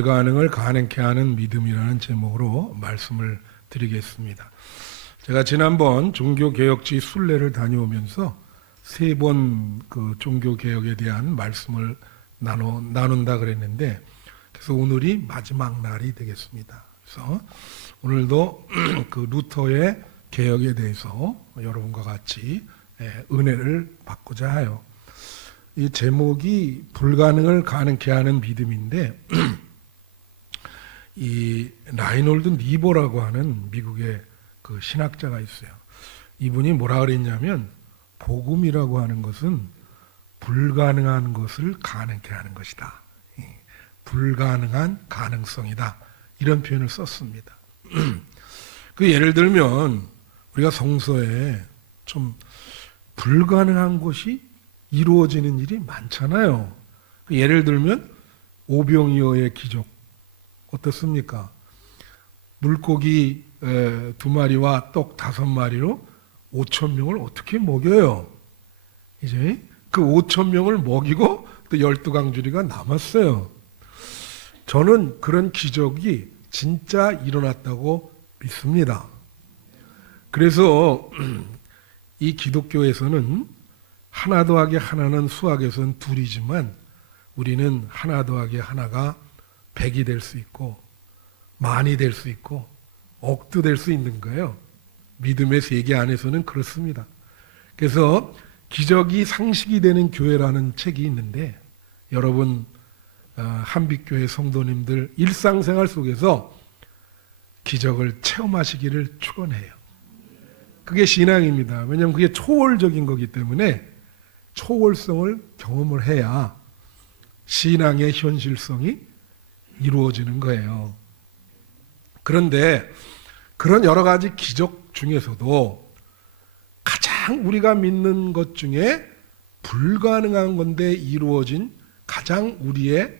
불가능을 가능케 하는 믿음이라는 제목으로 말씀을 드리겠습니다. 제가 지난번 종교개혁지 순례를 다녀오면서 3번 그 종교개혁에 대한 말씀을 나눈다 그랬는데, 그래서 오늘이 마지막 날이 되겠습니다. 그래서 오늘도 그 루터의 개혁에 대해서 여러분과 같이 은혜를 받고자 해요. 이 제목이 불가능을 가능케 하는 믿음인데, 이 라이놀드 니보라고 하는 미국의 그 신학자가 있어요. 이분이 뭐라 그랬냐면, 복음이라고 하는 것은 불가능한 것을 가능케 하는 것이다. 불가능한 가능성이다. 이런 표현을 썼습니다. 그 예를 들면 우리가 성서에 좀 불가능한 것이 이루어지는 일이 많잖아요. 그 예를 들면 오병이어의 기적 어떻습니까? 물고기 2마리와 떡 5마리로 5,000명을 어떻게 먹여요? 이제 그 5,000명을 먹이고 또 12강주리가 남았어요. 저는 그런 기적이 진짜 일어났다고 믿습니다. 그래서 이 기독교에서는 하나 더하기 하나는 수학에서는 2이지만 우리는 하나 더하기 하나가 100이 될 수 있고 만이 될 수 있고 억도 될 수 있는 거예요. 믿음의 세계 안에서는 그렇습니다. 그래서 기적이 상식이 되는 교회라는 책이 있는데, 여러분 한빛교회 성도님들 일상생활 속에서 기적을 체험하시기를 축원해요. 그게 신앙입니다. 왜냐하면 그게 초월적인 거기 때문에 초월성을 경험을 해야 신앙의 현실성이 이루어지는 거예요. 그런데 그런 여러 가지 기적 중에서도 가장 우리가 믿는 것 중에 불가능한 건데 이루어진 가장 우리의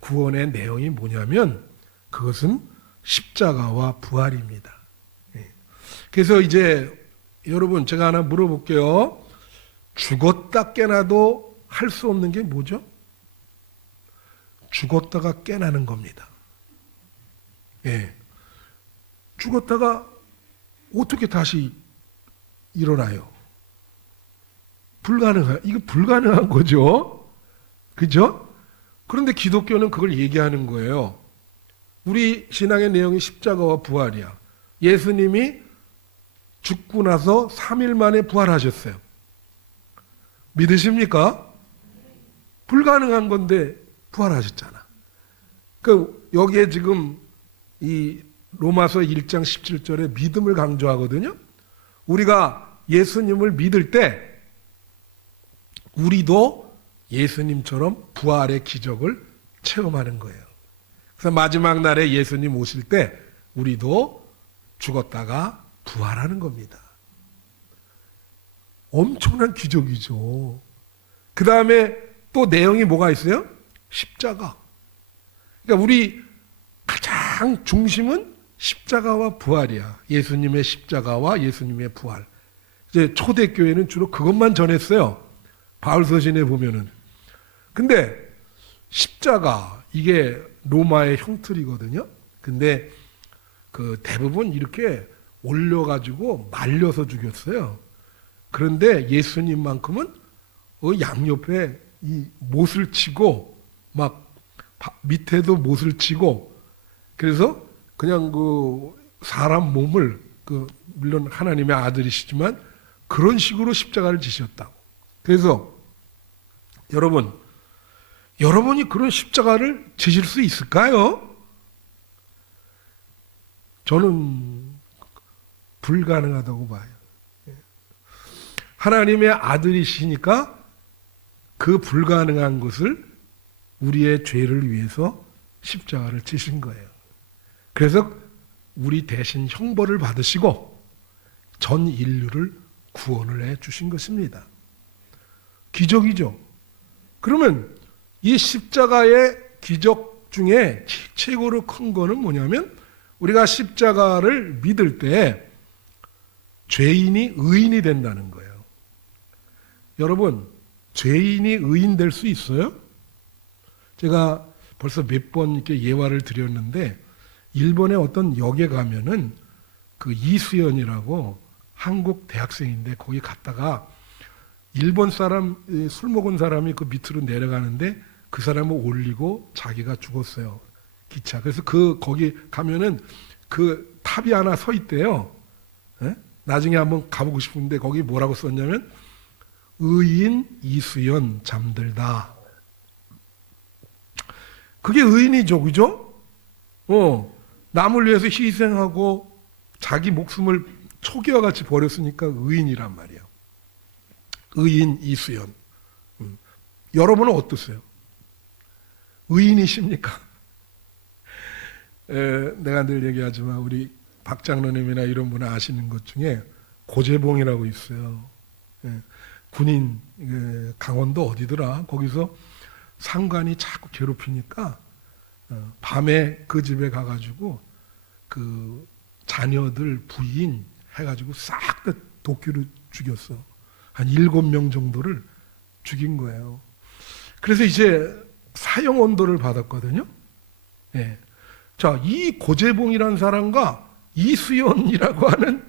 구원의 내용이 뭐냐면 그것은 십자가와 부활입니다. 그래서 이제 여러분 제가 하나 물어볼게요. 죽었다 깨나도 할 수 없는 게 뭐죠? 죽었다가 깨나는 겁니다. 예. 죽었다가 어떻게 다시 일어나요? 이거 불가능한 거죠? 그죠? 그런데 기독교는 그걸 얘기하는 거예요. 우리 신앙의 내용이 십자가와 부활이야. 예수님이 죽고 나서 3일 만에 부활하셨어요. 믿으십니까? 불가능한 건데 부활하셨잖아. 그 여기에 지금 이 로마서 1장 17절에 믿음을 강조하거든요. 우리가 예수님을 믿을 때 우리도 예수님처럼 부활의 기적을 체험하는 거예요. 그래서 마지막 날에 예수님 오실 때 우리도 죽었다가 부활하는 겁니다. 엄청난 기적이죠. 그 다음에 또 내용이 뭐가 있어요? 십자가. 그러니까 우리 가장 중심은 십자가와 부활이야. 예수님의 십자가와 예수님의 부활. 이제 초대교회는 주로 그것만 전했어요. 바울서신에 보면은. 근데 십자가, 이게 로마의 형틀이거든요. 근데 그 대부분 이렇게 올려가지고 말려서 죽였어요. 그런데 예수님만큼은 양옆에 이 못을 치고 막 밑에도 못을 치고, 그래서 그냥 그 사람 몸을 물론 하나님의 아들이시지만 그런 식으로 십자가를 지셨다고. 그래서 여러분이 그런 십자가를 지실 수 있을까요? 저는 불가능하다고 봐요. 하나님의 아들이시니까 그 불가능한 것을 우리의 죄를 위해서 십자가를 지신 거예요. 그래서 우리 대신 형벌을 받으시고 전 인류를 구원을 해 주신 것입니다. 기적이죠. 그러면 이 십자가의 기적 중에 최고로 큰 거는 뭐냐면, 우리가 십자가를 믿을 때 죄인이 의인이 된다는 거예요. 여러분, 죄인이 의인 될 수 있어요? 제가 벌써 몇 번 이렇게 예화를 드렸는데 일본의 어떤 역에 가면은 그 이수연이라고 한국 대학생인데 거기 갔다가 일본 사람 술 먹은 사람이 그 밑으로 내려가는데 그 사람을 올리고 자기가 죽었어요. 기차. 그래서 거기 가면은 그 탑이 하나 서 있대요. 예? 나중에 한번 가보고 싶은데 거기 뭐라고 썼냐면 의인 이수연 잠들다. 그게 의인이죠, 그죠? 남을 위해서 희생하고 자기 목숨을 초기와 같이 버렸으니까 의인이란 말이에요. 의인 이수연. 여러분은 어떠세요? 의인이십니까? 내가 늘 얘기하지만 우리 박장로님이나 이런 분을 아시는 것 중에 고재봉이라고 있어요. 군인 강원도 어디더라? 거기서 상관이 자꾸 괴롭히니까 밤에 그 집에 가가지고 그 자녀들 부인 해가지고 싹 다 도끼로 죽였어. 한 7명 정도를 죽인 거예요. 그래서 이제 사형 언도를 받았거든요. 예. 자, 이 고재봉이라는 사람과 이수연이라고 하는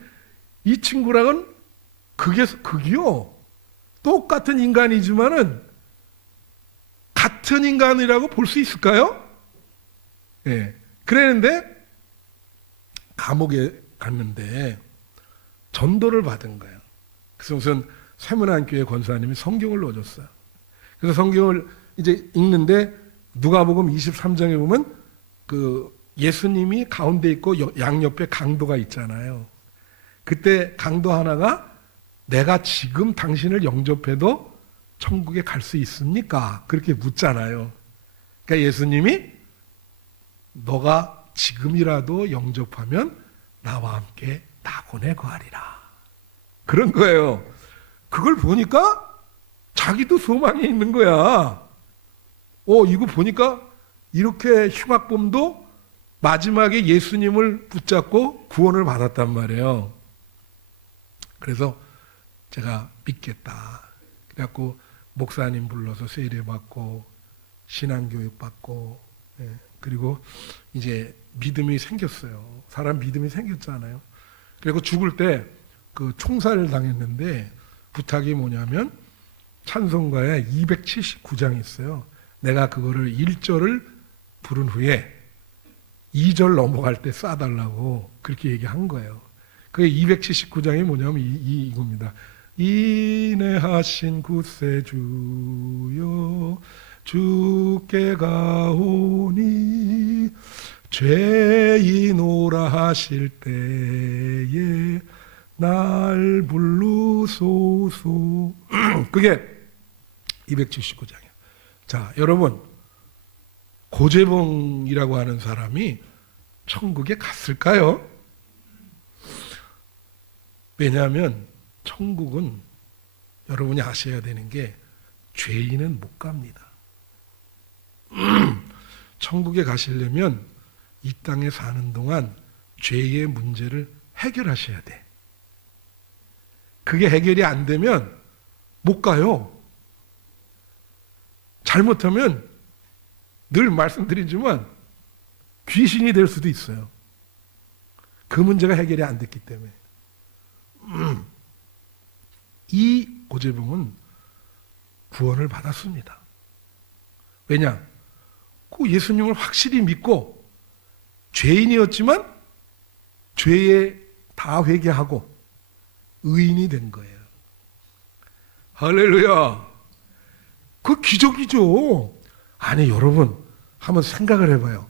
이 친구랑은 극이요. 똑같은 인간이지만은 같은 인간이라고 볼 수 있을까요? 예. 그랬는데 감옥에 갔는데 전도를 받은 거예요. 그래서 무슨 세문안교회 권사님이 성경을 넣어줬어요. 그래서 성경을 이제 읽는데 누가복음 23장에 보면 그 예수님이 가운데 있고 양옆에 강도가 있잖아요. 그때 강도 하나가 내가 지금 당신을 영접해도 천국에 갈 수 있습니까? 그렇게 묻잖아요. 그러니까 예수님이 너가 지금이라도 영접하면 나와 함께 낙원에 거하리라. 그런 거예요. 그걸 보니까 자기도 소망이 있는 거야. 이거 보니까 이렇게 흉악범도 마지막에 예수님을 붙잡고 구원을 받았단 말이에요. 그래서 제가 믿겠다. 그래갖고 목사님 불러서 세례 받고 신앙교육 받고 그리고 이제 믿음이 생겼어요. 사람 믿음이 생겼잖아요. 그리고 죽을 때 그 총살을 당했는데 부탁이 뭐냐면 찬송가에 279장이 있어요. 내가 그거를 1절을 부른 후에 2절 넘어갈 때 쏴달라고 그렇게 얘기한 거예요. 그게 279장이 뭐냐면 이겁니다. 인내하신 구세주여 주께 가오니 죄인오라 하실 때에 날 부르소서. 그게 279장이에요. 자, 여러분 고재봉이라고 하는 사람이 천국에 갔을까요? 왜냐하면 천국은 여러분이 아셔야 되는 게 죄인은 못 갑니다. 천국에 가시려면 이 땅에 사는 동안 죄의 문제를 해결하셔야 돼. 그게 해결이 안 되면 못 가요. 잘못하면 늘 말씀드리지만 귀신이 될 수도 있어요. 그 문제가 해결이 안 됐기 때문에. 이 고재봉은 구원을 받았습니다. 왜냐? 그 예수님을 확실히 믿고 죄인이었지만 죄에 다 회개하고 의인이 된 거예요. 할렐루야. 그 기적이죠. 아니 여러분 한번 생각을 해봐요.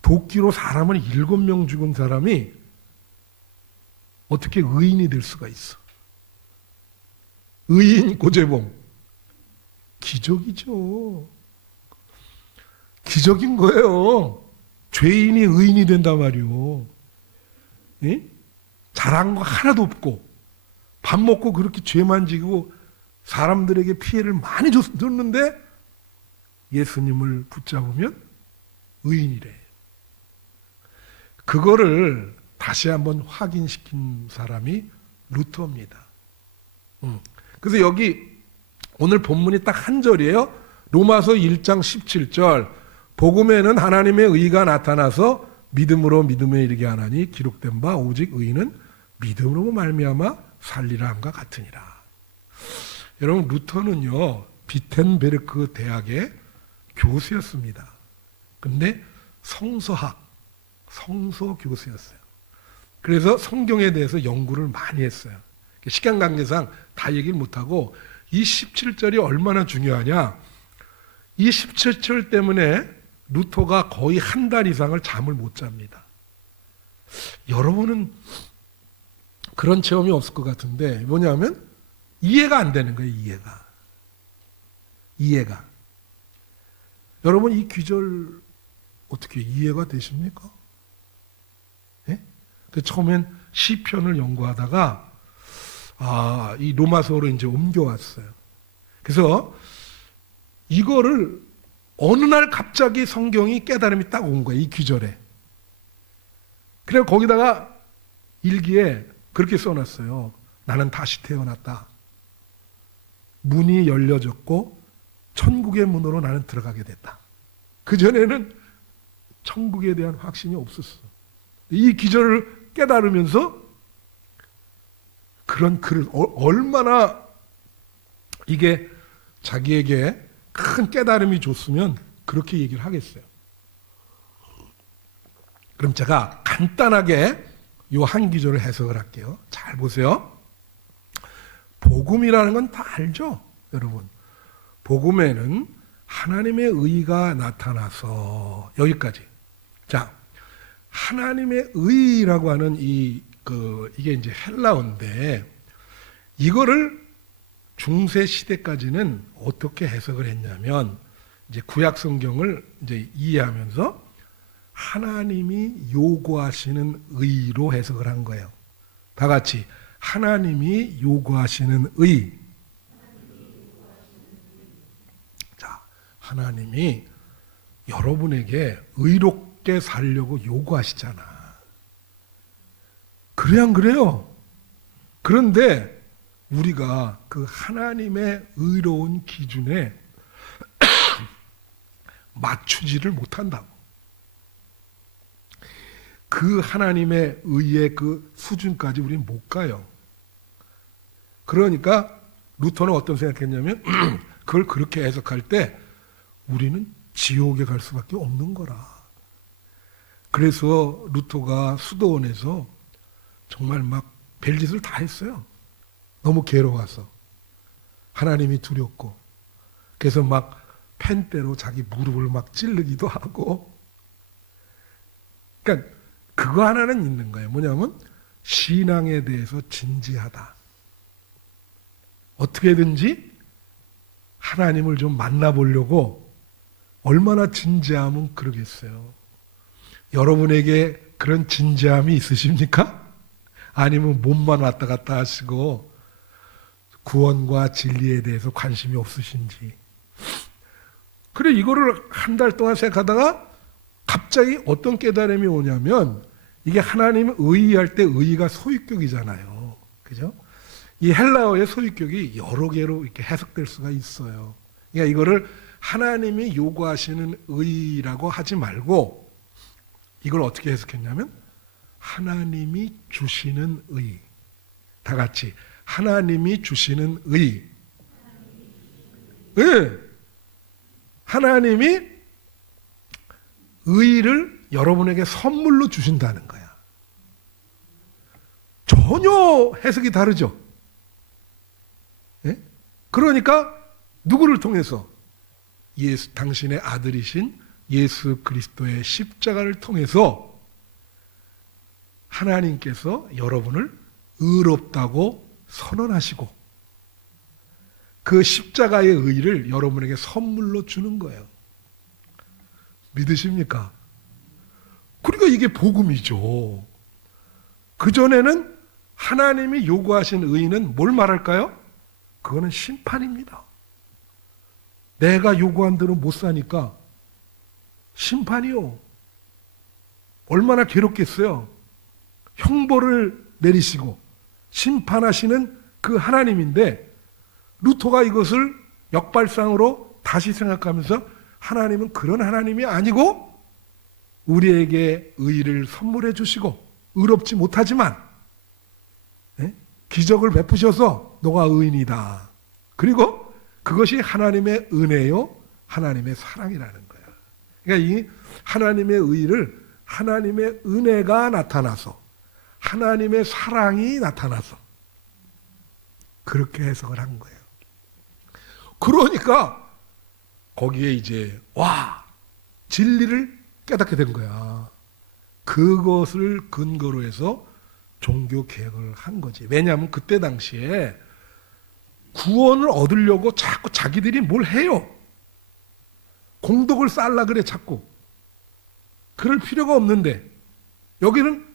도끼로 사람을 7명 죽은 사람이 어떻게 의인이 될 수가 있어? 의인 고재봉. 기적이죠. 기적인 거예요. 죄인이 의인이 된단 말이요. 예? 잘한 거 하나도 없고 밥 먹고 그렇게 죄만 지고 사람들에게 피해를 많이 줬는데 예수님을 붙잡으면 의인이래. 그거를 다시 한번 확인시킨 사람이 루터입니다. 그래서 여기 오늘 본문이 딱 한 절이에요. 로마서 1장 17절 복음에는 하나님의 의가 나타나서 믿음으로 믿음에 이르게 하나니 기록된 바 오직 의인은 믿음으로 말미암아 살리라 함과 같으니라. 여러분, 루터는요 비텐베르크 대학의 교수였습니다. 근데 성서학, 성서 교수였어요. 그래서 성경에 대해서 연구를 많이 했어요. 시간 관계상 다 얘기를 못하고 이 17절이 얼마나 중요하냐. 이 17절 때문에 루터가 거의 한 달 이상을 잠을 못 잡니다. 여러분은 그런 체험이 없을 것 같은데 뭐냐면 이해가 안 되는 거예요. 이해가. 여러분 이 귀절 어떻게 이해가 되십니까? 예? 처음엔 시편을 연구하다가 이 로마서로 이제 옮겨왔어요. 그래서 이거를 어느 날 갑자기 성경이 깨달음이 딱 온 거예요. 이 귀절에. 그래서 거기다가 일기에 그렇게 써놨어요. 나는 다시 태어났다. 문이 열려졌고 천국의 문으로 나는 들어가게 됐다. 그전에는 천국에 대한 확신이 없었어. 이 기절을 깨달으면서 그런 글을 얼마나 이게 자기에게 큰 깨달음이 줬으면 그렇게 얘기를 하겠어요. 그럼 제가 간단하게 이 한 기절을 해석을 할게요. 잘 보세요. 복음이라는 건 다 알죠, 여러분. 복음에는 하나님의 의가 나타나서 여기까지. 자, 하나님의 의라고 하는 이게 이제 헬라어인데 이거를 중세 시대까지는 어떻게 해석을 했냐면 이제 구약 성경을 이제 이해하면서 하나님이 요구하시는 의로 해석을 한 거예요. 다 같이 하나님이 요구하시는 의. 자, 하나님이 여러분에게 의롭게 살려고 요구하시잖아. 그래 안 그래요? 그런데 우리가 그 하나님의 의로운 기준에 맞추지를 못한다고. 그 하나님의 의의 그 수준까지 우리는 못 가요. 그러니까 루터는 어떤 생각했냐면 그걸 그렇게 해석할 때 우리는 지옥에 갈 수밖에 없는 거라. 그래서 루터가 수도원에서 정말 막 별짓을 다 했어요. 너무 괴로워서. 하나님이 두렵고. 그래서 막 펜대로 자기 무릎을 막 찌르기도 하고. 그러니까 그거 하나는 있는 거예요. 뭐냐면 신앙에 대해서 진지하다. 어떻게든지 하나님을 좀 만나보려고 얼마나 진지하면 그러겠어요. 여러분에게 그런 진지함이 있으십니까? 아니면 몸만 왔다 갔다 하시고 구원과 진리에 대해서 관심이 없으신지. 그래 이거를 한 달 동안 생각하다가 갑자기 어떤 깨달음이 오냐면 이게 하나님을 의의할 때 의의가 소유격이잖아요. 그죠? 이 헬라어의 소유격이 여러 개로 이렇게 해석될 수가 있어요. 그러니까 이거를 하나님이 요구하시는 의의라고 하지 말고 이걸 어떻게 해석했냐면 하나님이 주시는 의. 다 같이 하나님이 주시는 의. 네. 하나님이 의를 여러분에게 선물로 주신다는 거야. 전혀 해석이 다르죠. 네? 그러니까 누구를 통해서? 당신의 아들이신 예수 그리스도의 십자가를 통해서 하나님께서 여러분을 의롭다고 선언하시고 그 십자가의 의를 여러분에게 선물로 주는 거예요. 믿으십니까? 그러니까 이게 복음이죠. 그전에는 하나님이 요구하신 의는 뭘 말할까요? 그거는 심판입니다. 내가 요구한 대로 못 사니까 심판이요. 얼마나 괴롭겠어요. 형벌을 내리시고 심판하시는 그 하나님인데 루터가 이것을 역발상으로 다시 생각하면서 하나님은 그런 하나님이 아니고 우리에게 의를 선물해 주시고 의롭지 못하지만 기적을 베푸셔서 너가 의인이다. 그리고 그것이 하나님의 은혜요, 하나님의 사랑이라는 거야. 그러니까 이 하나님의 의를 하나님의 은혜가 나타나서 하나님의 사랑이 나타나서 그렇게 해석을 한 거예요. 그러니까 거기에 이제 진리를 깨닫게 된 거야. 그것을 근거로 해서 종교 개혁을 한 거지. 왜냐하면 그때 당시에 구원을 얻으려고 자꾸 자기들이 뭘 해요. 공덕을 쌓으려 그래 자꾸. 그럴 필요가 없는데 여기는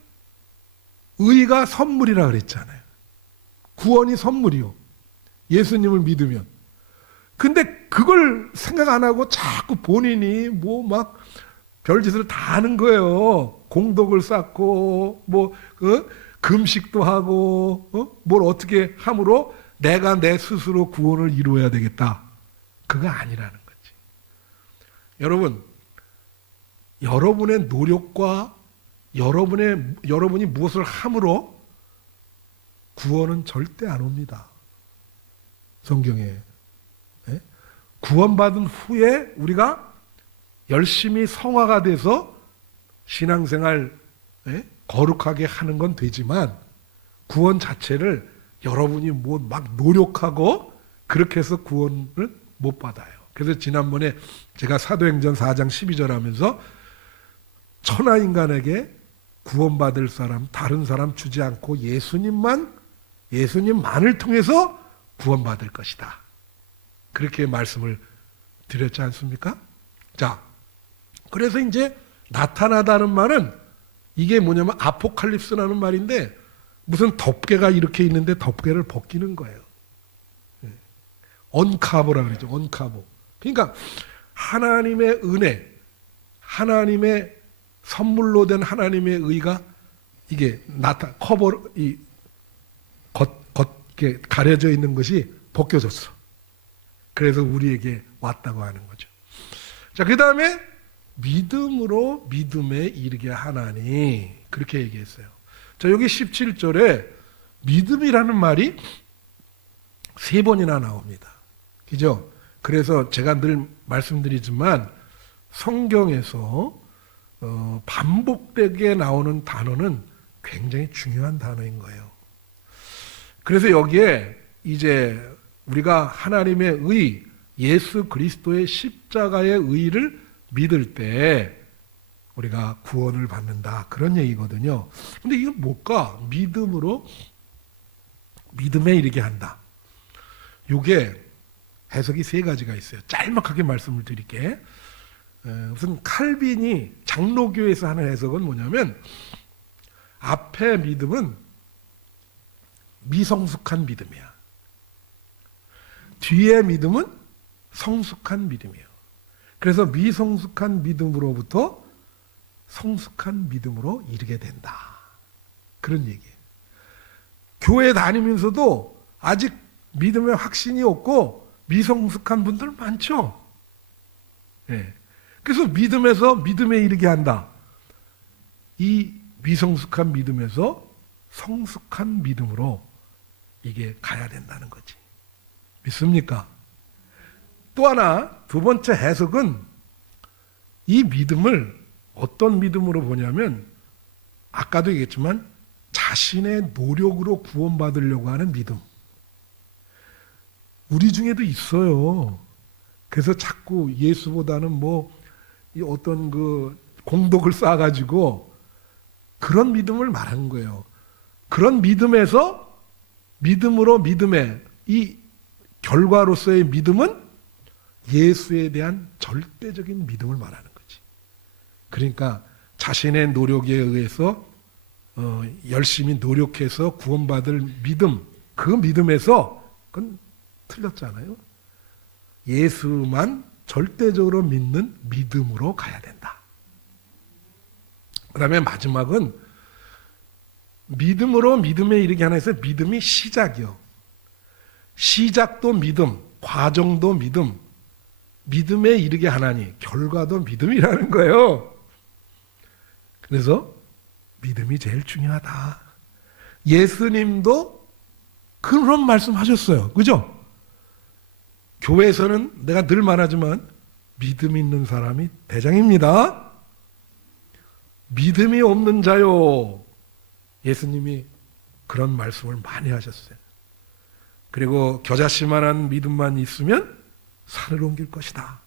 의가 선물이라 그랬잖아요. 구원이 선물이요. 예수님을 믿으면. 근데 그걸 생각 안 하고 자꾸 본인이 뭐 막 별짓을 다 하는 거예요. 공덕을 쌓고 금식도 하고 뭘 어떻게 함으로 내가 내 스스로 구원을 이루어야 되겠다. 그거 아니라는 거지. 여러분, 여러분의 노력과 여러분이 무엇을 함으로 구원은 절대 안 옵니다. 성경에. 구원받은 후에 우리가 열심히 성화가 돼서 신앙생활 거룩하게 하는 건 되지만 구원 자체를 여러분이 뭐 막 노력하고 그렇게 해서 구원을 못 받아요. 그래서 지난번에 제가 사도행전 4장 12절 하면서 천하인간에게 구원받을 사람, 다른 사람 주지 않고 예수님만을 통해서 구원받을 것이다. 그렇게 말씀을 드렸지 않습니까? 자, 그래서 이제 나타나다는 말은 이게 뭐냐면 아포칼립스라는 말인데 무슨 덮개가 이렇게 있는데 덮개를 벗기는 거예요. 언카보라 그러죠. 언카보. 그러니까 하나님의 은혜, 하나님의 선물로 된 하나님의 의가 이게 이렇게 가려져 있는 것이 벗겨졌어. 그래서 우리에게 왔다고 하는 거죠. 자, 그 다음에 믿음으로 믿음에 이르게 하나니 그렇게 얘기했어요. 자, 여기 17절에 믿음이라는 말이 3번이나 나옵니다. 그죠? 그래서 제가 늘 말씀드리지만 성경에서 반복되게 나오는 단어는 굉장히 중요한 단어인 거예요. 그래서 여기에 이제 우리가 하나님의 의, 예수 그리스도의 십자가의 의를 믿을 때 우리가 구원을 받는다. 그런 얘기거든요. 근데 이건 뭘까? 믿음으로 믿음에 이르게 한다. 이게 해석이 3가지가 있어요. 짤막하게 말씀을 드릴게. 무슨 칼빈이 장로교에서 하는 해석은 뭐냐면 앞에 믿음은 미성숙한 믿음이야. 뒤에 믿음은 성숙한 믿음이에요. 그래서 미성숙한 믿음으로부터 성숙한 믿음으로 이르게 된다. 그런 얘기예요. 교회 다니면서도 아직 믿음에 확신이 없고 미성숙한 분들 많죠. 네. 그래서 믿음에서 믿음에 이르게 한다. 이 미성숙한 믿음에서 성숙한 믿음으로 이게 가야 된다는 거지. 믿습니까? 또 하나, 2번째 해석은 이 믿음을 어떤 믿음으로 보냐면 아까도 얘기했지만 자신의 노력으로 구원받으려고 하는 믿음. 우리 중에도 있어요. 그래서 자꾸 예수보다는 뭐 어떤 그 공덕을 쌓아가지고 그런 믿음을 말하는 거예요. 그런 믿음에서 믿음으로 믿음에 이 결과로서의 믿음은 예수에 대한 절대적인 믿음을 말하는 거지. 그러니까 자신의 노력에 의해서 열심히 노력해서 구원받을 믿음, 그 믿음에서 그건 틀렸잖아요. 예수만 절대적으로 믿는 믿음으로 가야 된다. 그 다음에 마지막은 믿음으로 믿음에 이르게 하나 해서 믿음이 시작이요. 시작도 믿음, 과정도 믿음, 믿음에 이르게 하나니 결과도 믿음이라는 거예요. 그래서 믿음이 제일 중요하다. 예수님도 그런 말씀하셨어요. 그죠? 교회에서는 내가 늘 말하지만 믿음 있는 사람이 대장입니다. 믿음이 없는 자요. 예수님이 그런 말씀을 많이 하셨어요. 그리고 겨자씨만한 믿음만 있으면 산을 옮길 것이다.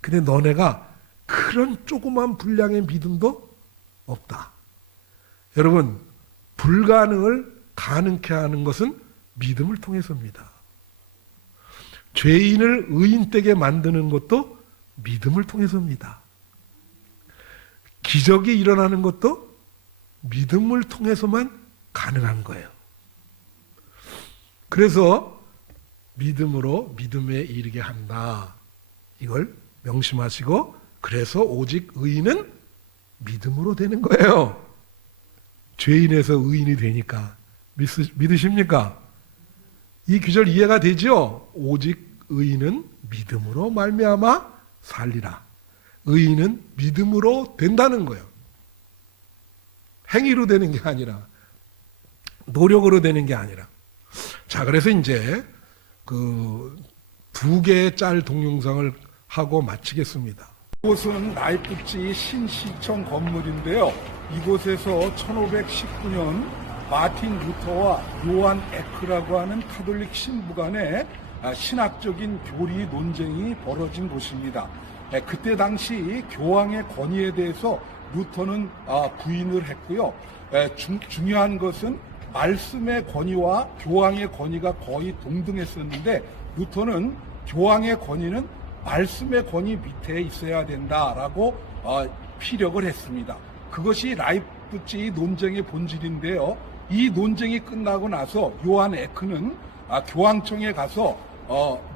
근데 너네가 그런 조그만 분량의 믿음도 없다. 여러분, 불가능을 가능케 하는 것은 믿음을 통해서입니다. 죄인을 의인되게 만드는 것도 믿음을 통해서입니다. 기적이 일어나는 것도 믿음을 통해서만 가능한 거예요. 그래서 믿음으로 믿음에 이르게 한다. 이걸 명심하시고, 그래서 오직 의인은 믿음으로 되는 거예요. 죄인에서 의인이 되니까. 믿으십니까? 이 구절 이해가 되죠? 오직 의인은 믿음으로 말미암아 살리라. 의인은 믿음으로 된다는 거예요. 행위로 되는 게 아니라, 노력으로 되는 게 아니라. 자, 그래서 이제 그 2개의 짤 동영상을 하고 마치겠습니다. 이곳은 라이프치히 신시청 건물인데요. 이곳에서 1519년 마틴 루터와 요한 에크라고 하는 카톨릭 신부 간의 신학적인 교리 논쟁이 벌어진 곳입니다. 그때 당시 교황의 권위에 대해서 루터는 부인을 했고요. 중요한 것은 말씀의 권위와 교황의 권위가 거의 동등했었는데, 루터는 교황의 권위는 말씀의 권위 밑에 있어야 된다라고 피력을 했습니다. 그것이 라이프치히 논쟁의 본질인데요. 이 논쟁이 끝나고 나서 요한 에크는 교황청에 가서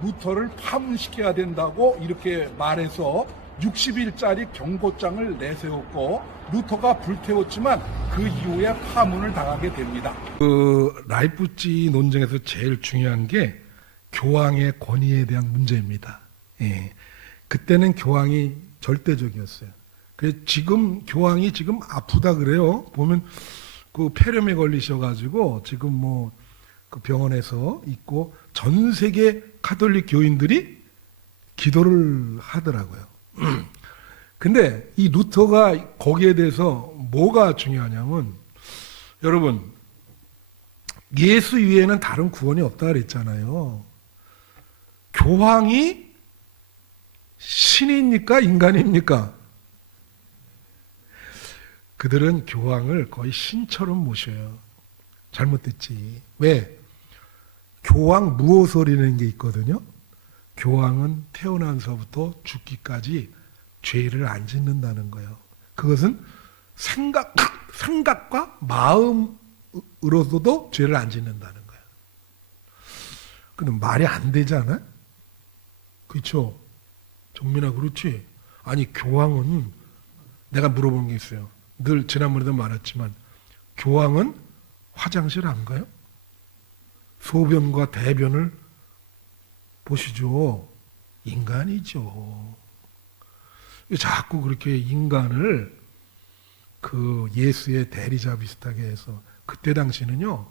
루터를 파문시켜야 된다고 이렇게 말해서 60일짜리 경고장을 내세웠고, 루터가 불태웠지만 그 이후에 파문을 당하게 됩니다. 그 라이프치히 논쟁에서 제일 중요한 게 교황의 권위에 대한 문제입니다. 예. 그때는 교황이 절대적이었어요. 그래서 지금 교황이 지금 아프다 그래요. 보면 그 폐렴에 걸리셔가지고 지금 뭐 그 병원에서 있고, 전 세계 카톨릭 교인들이 기도를 하더라고요. 근데 이 루터가 거기에 대해서 뭐가 중요하냐면, 여러분, 예수 위에는 다른 구원이 없다 그랬잖아요. 교황이 신입니까? 인간입니까? 그들은 교황을 거의 신처럼 모셔요. 잘못됐지. 왜? 교황 무호설이라는 게 있거든요. 교황은 태어나서부터 죽기까지 죄를 안 짓는다는 거예요. 그것은 생각과 마음으로서도 죄를 안 짓는다는 거예요. 근데 말이 안 되잖아? 그렇죠? 정민아, 그렇지? 아니, 교황은, 내가 물어본 게 있어요. 늘 지난번에도 말했지만, 교황은 화장실 안 가요? 소변과 대변을 보시죠. 인간이죠. 자꾸 그렇게 인간을 그 예수의 대리자 비슷하게 해서, 그때 당시는요,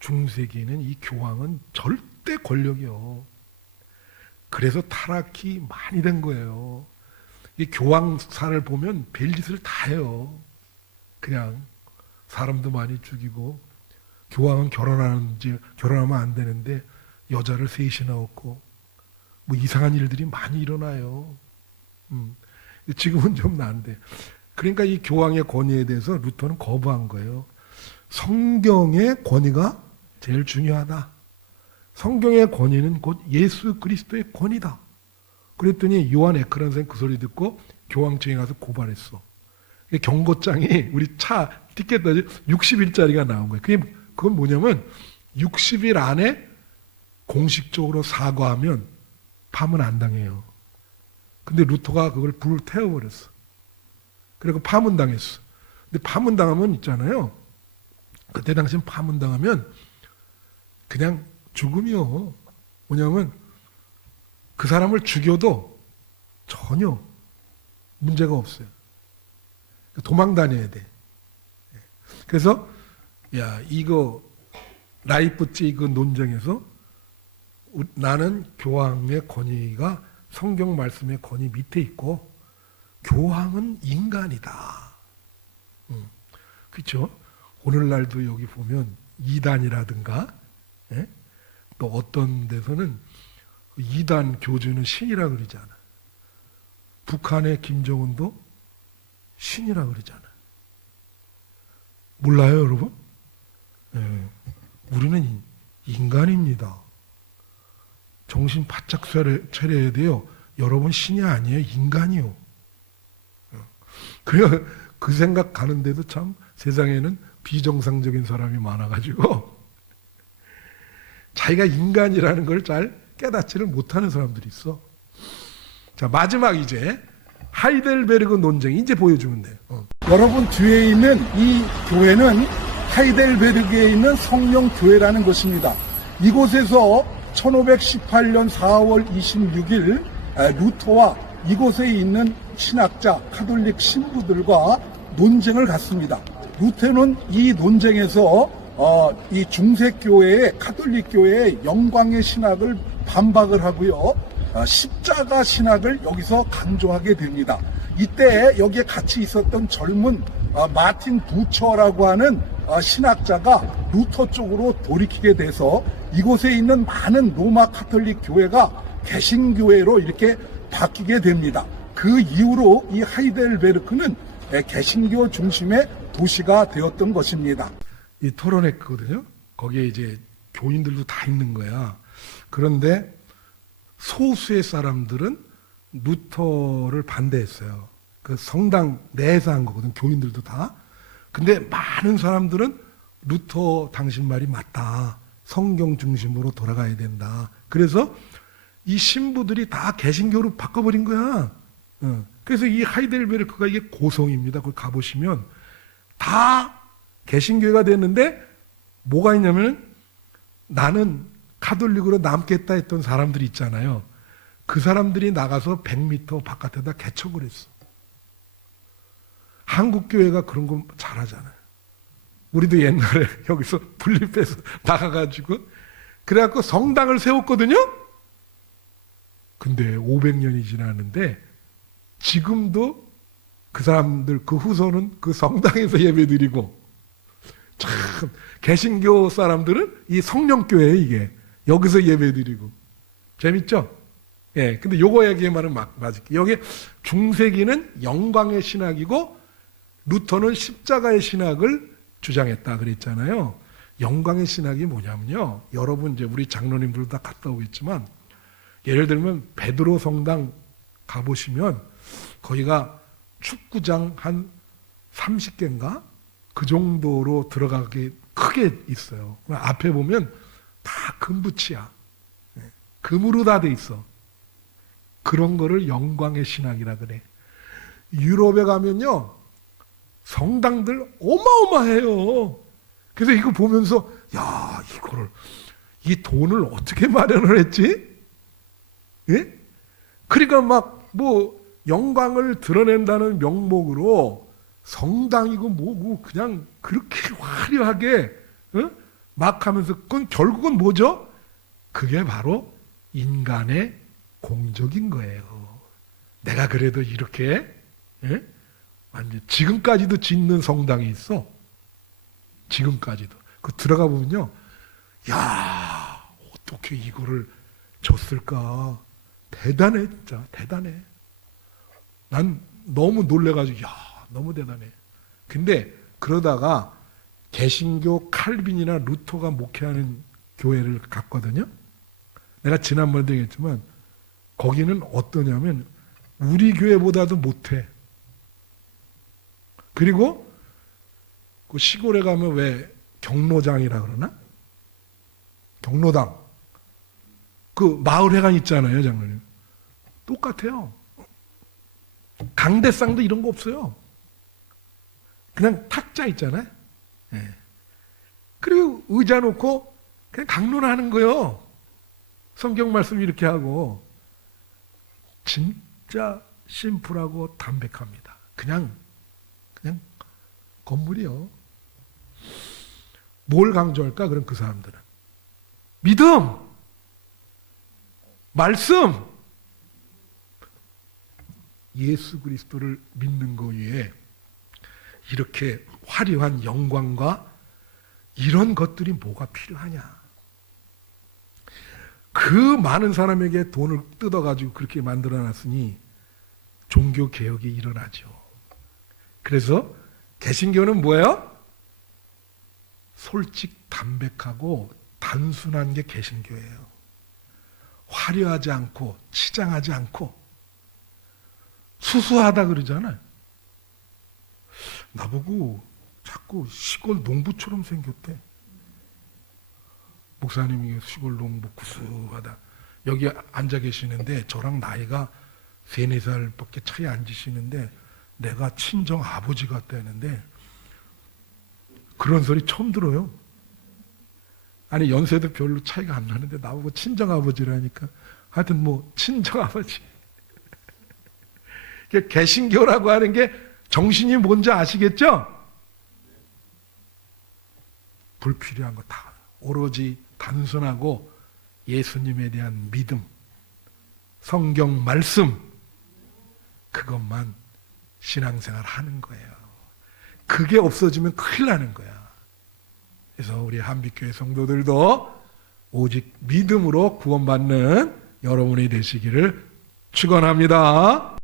중세기에는 이 교황은 절대 권력이요. 그래서 타락이 많이 된 거예요. 이 교황사를 보면 별짓을 다 해요. 그냥 사람도 많이 죽이고, 교황은 결혼하면 안 되는데 여자를 셋이나 얻고, 뭐 이상한 일들이 많이 일어나요. 지금은 좀 나은데. 그러니까 이 교황의 권위에 대해서 루터는 거부한 거예요. 성경의 권위가 제일 중요하다. 성경의 권위는 곧 예수 그리스도의 권위다. 그랬더니 요한 에크라는 선생님 그 소리 듣고 교황청에 가서 고발했어. 경고장이 우리 차 티켓 60일짜리가 나온 거예요. 그건 뭐냐면 60일 안에 공식적으로 사과하면 파문 안 당해요. 근데 루터가 그걸 불을 태워버렸어. 그리고 파문 당했어. 근데 파문 당하면 있잖아요. 그때 당시엔 파문 당하면 그냥 죽음이요. 뭐냐면 그 사람을 죽여도 전혀 문제가 없어요. 도망 다녀야 돼. 그래서 야 이거 라이프치 그 논쟁에서 나는 교황의 권위가 성경 말씀의 권위 밑에 있고 교황은 인간이다. 그렇죠? 오늘날도 여기 보면 이단이라든가 예? 또 어떤 데서는 이단 교주는 신이라 그러잖아. 북한의 김정은도 신이라 그러잖아. 몰라요, 여러분? 예. 우리는 인간입니다. 정신 바짝 차려야 돼요. 여러분 신이 아니에요. 인간이요. 그 생각 가는데도 참 세상에는 비정상적인 사람이 많아가지고 자기가 인간이라는 걸 잘 깨닫지를 못하는 사람들이 있어. 자, 마지막 이제 하이델베르그 논쟁 이제 보여주면 돼요. 여러분 뒤에 있는 이 교회는 하이델베르그에 있는 성령교회라는 것입니다. 이곳에서 1518년 4월 26일 루터와 이곳에 있는 신학자 카톨릭 신부들과 논쟁을 갖습니다. 루터는 이 논쟁에서 이 중세교회의 카톨릭 교회의 영광의 신학을 반박을 하고요. 십자가 신학을 여기서 강조하게 됩니다. 이때 여기에 같이 있었던 젊은 마틴 부처라고 하는 신학자가 루터 쪽으로 돌이키게 돼서 이곳에 있는 많은 로마 카톨릭 교회가 개신교회로 이렇게 바뀌게 됩니다. 그 이후로 이 하이델베르크는 개신교 중심의 도시가 되었던 것입니다. 이 토론했거든요. 거기에 이제 교인들도 다 있는 거야. 그런데 소수의 사람들은 루터를 반대했어요. 그 성당 내에서 한 거거든. 교인들도 다. 근데 많은 사람들은 루터 당신 말이 맞다. 성경 중심으로 돌아가야 된다. 그래서 이 신부들이 다 개신교로 바꿔버린 거야. 그래서 이 하이델베르크가 이게 고성입니다. 그걸 가보시면 다 개신교회가 됐는데 뭐가 있냐면 나는 카톨릭으로 남겠다 했던 사람들이 있잖아요. 그 사람들이 나가서 100m 바깥에다 개척을 했어. 한국 교회가 그런 거 잘하잖아요. 우리도 옛날에 여기서 분립해서 나가가지고 그래갖고 성당을 세웠거든요. 근데 500년이 지났는데 지금도 그 사람들 그 후손은 그 성당에서 예배드리고 참 개신교 사람들은 이 성령교회에 이게 여기서 예배드리고 재밌죠? 예, 근데 요거 얘기만은 맞을게. 여기 중세기는 영광의 신학이고 루터는 십자가의 신학을 주장했다 그랬잖아요. 영광의 신학이 뭐냐면요. 여러분 이제 우리 장로님들도 다 갔다 오겠지만 예를 들면 베드로 성당 가보시면 거기가 축구장 한 30개인가? 그 정도로 들어가게 크게 있어요. 앞에 보면 다 금붙이야. 금으로 다 돼 있어. 그런 거를 영광의 신학이라 그래. 유럽에 가면요. 성당들 어마어마해요. 그래서 이거 보면서 야 이거를 이 돈을 어떻게 마련을 했지? 예? 그러니까 막 뭐 영광을 드러낸다는 명목으로 성당이고 뭐고 그냥 그렇게 화려하게 막 하면서 그건 결국은 뭐죠? 그게 바로 인간의 공적인 거예요. 내가 그래도 이렇게 완전 지금까지도 짓는 성당이 있어. 지금까지도. 그 들어가 보면요. 야 어떻게 이거를 줬을까. 대단해 진짜. 대단해. 난 너무 놀래가지고 야 너무 대단해. 근데 그러다가 개신교 칼빈이나 루터가 목회하는 교회를 갔거든요. 내가 지난번에도 얘기했지만 거기는 어떠냐면 우리 교회보다도 못해. 그리고 그 시골에 가면 왜 경로장이라 그러나? 경로당. 그 마을회관 있잖아요, 장로님. 똑같아요. 강대상도 이런 거 없어요. 그냥 탁자 있잖아요. 예. 그리고 의자 놓고 그냥 강론하는 거예요. 성경 말씀 이렇게 하고. 진짜 심플하고 담백합니다. 그냥 건물이요. 뭘 강조할까? 그럼 그 사람들은 믿음, 말씀, 예수 그리스도를 믿는 거 위에 이렇게 화려한 영광과 이런 것들이 뭐가 필요하냐? 그 많은 사람에게 돈을 뜯어가지고 그렇게 만들어놨으니 종교 개혁이 일어나죠. 그래서 개신교는 뭐예요? 솔직 담백하고 단순한 게 개신교예요. 화려하지 않고 치장하지 않고 수수하다 그러잖아요. 나보고 자꾸 시골 농부처럼 생겼대. 목사님이 시골 농부 구수하다. 여기 앉아 계시는데 저랑 나이가 3, 4살밖에 차이 안 지시는데 내가 친정 아버지 같다는데 그런 소리 처음 들어요. 아니 연세도 별로 차이가 안 나는데 나보고 친정 아버지라니까 하여튼 뭐 친정 아버지. 개신교라고 하는 게 정신이 뭔지 아시겠죠? 불필요한 거 다 오로지 단순하고 예수님에 대한 믿음, 성경 말씀 그것만 신앙생활 하는 거예요. 그게 없어지면 큰일 나는 거야. 그래서 우리 한빛교회 성도들도 오직 믿음으로 구원받는 여러분이 되시기를 축원합니다.